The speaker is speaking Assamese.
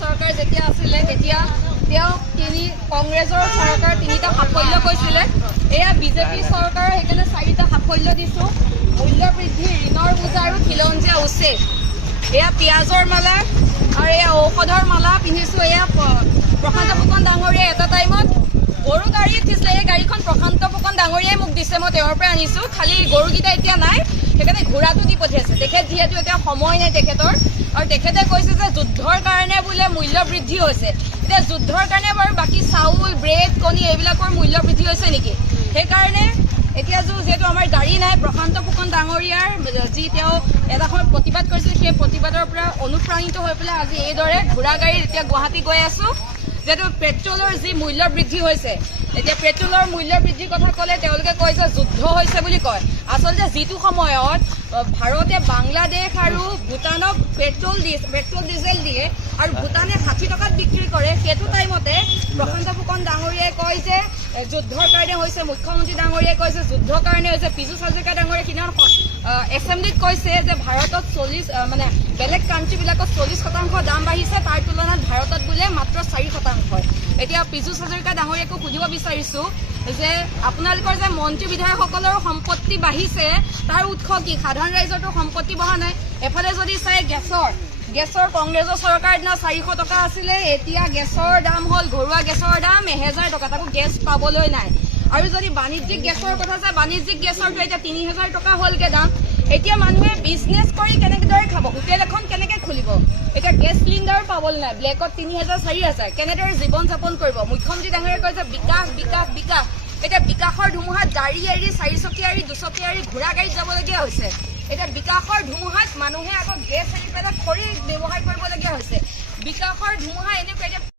চৰকাৰ যেতিয়া আছিলে তেতিয়া তেওঁ কংগ্ৰেছৰ চৰকাৰ 3টা সাফল্য কৈছিলে। এয়া বিজেপি চৰকাৰ সেইকাৰণে 4টা সাফল্য দিছো। মূল্য বৃদ্ধি, ঋণৰ বোজা আৰু খিলঞ্জীয়া উচ্ছেদ। এয়া পিঁয়াজৰ মালা আৰু এয়া ঔষধৰ মালা পিন্ধিছো। এয়া প্ৰশান্ত ফুকন ডাঙৰীয়াই এটা টাইমত গৰু গাড়ী উঠিছিলে। এই গাড়ীখন প্ৰশান্ত ফুকন ডাঙৰীয়াই মোক দিছে, মই তেওঁৰ পৰা আনিছো। খালি গৰুকেইটা এতিয়া নাই, সেইকাৰণে ঘোঁৰাটো দি পঠিয়াইছে। তেখেত যিহেতু এতিয়া সময় নাই তেখেতৰ, আৰু তেখেতে কৈছে যে যুদ্ধৰ কাৰণে বোলে মূল্য বৃদ্ধি হৈছে। এতিয়া যুদ্ধৰ কাৰণে বাৰু বাকী চাউল, ব্ৰেড, কণী এইবিলাকৰ মূল্য বৃদ্ধি হৈছে নেকি? সেইকাৰণে এতিয়া যিহেতু আমাৰ গাড়ী নাই, প্ৰশান্ত ফুকন ডাঙৰীয়াৰ যি তেওঁ এটা সময়ত প্ৰতিবাদ কৰিছিল, সেই প্ৰতিবাদৰ পৰা অনুপ্ৰাণিত হৈ পেলাই আজি এইদৰে ঘোঁৰা গাড়ীত এতিয়া গুৱাহাটী গৈ আছো। যিহেতু পেট্ৰলৰ যি মূল্য বৃদ্ধি হৈছে, এতিয়া পেট্ৰলৰ মূল্য বৃদ্ধিৰ কথা ক'লে তেওঁলোকে কয় যে যুদ্ধ হৈছে বুলি কয়। আচলতে যিটো সময়ত ভাৰতে বাংলাদেশ আৰু ভূটানক পেট্ৰল ডিজেল দিয়ে আৰু ভূটানে 60 টকাত বিক্ৰী কৰে, সেইটো টাইমতে প্ৰশান্ত ফুকন ডাঙৰীয়াই কয় যে যুদ্ধৰ কাৰণে হৈছে, মুখ্যমন্ত্ৰী ডাঙৰীয়াই কয় যে যুদ্ধৰ কাৰণে হৈছে। পীযুষ হাজৰিকা ডাঙৰীয়াই সিদিনা এছেম্বলিত কৈছে যে ভাৰতত 40 বেলেগ কাণ্ট্ৰিবিলাকত 40% দাম বাঢ়িছে, তাৰ তুলনাত ভাৰতত বোলে মাত্ৰ 4%। এতিয়া পীযুষ হাজৰিকা ডাঙৰীয়াকো সুধিব বিচাৰিছো যে আপোনালোকৰ যে মন্ত্ৰী বিধায়কসকলৰ সম্পত্তি বাঢ়িছে, তাৰ উৎস কি? সাধাৰণ ৰাইজৰতো সম্পত্তি বঢ়া নাই। এফালে যদি চাই গেছৰ কংগ্ৰেছৰ চৰকাৰৰ দিনা 400 টকা আছিলে, এতিয়া গেছৰ দাম হ'ল, ঘৰুৱা গেছৰ দাম 1000 টকা, তাকো গেছ পাবলৈ নাই। আৰু যদি বাণিজ্যিক গেছৰ কথা চাই, বাণিজ্যিক গেছৰটো এতিয়া 3000 টকা হ'লগে দাম। এতিয়া মানুহে বিজনেছ কৰি কেনেদৰে খাব? হোটেল এখন কেনেকে খুলিব? এতিয়া গেছ চিলিণ্ডাৰ পাবলৈ নাই, ব্লেকত 3000 4000, কেনেদৰে জীৱন যাপন কৰিব? মুখ্যমন্ত্ৰী ডাঙৰীয়াই কয় যে বিকাশ বিকাশ বিকাশ। এতিয়া বিকাশৰ ধুমুহাত গাড়ী এৰি, 4চকীয়া এৰি, 2চকীয়া এৰি ঘোঁৰা গাড়ীত যাবলগীয়া হৈছে। এতিয়া বিকাশৰ ধুমুহাত মানুহে আকৌ গেছ এৰি পেলাই খৰি ব্যৱহাৰ কৰিবলগীয়া হৈছে। বিকাশৰ ধুমুহা এনেকুৱা এতিয়া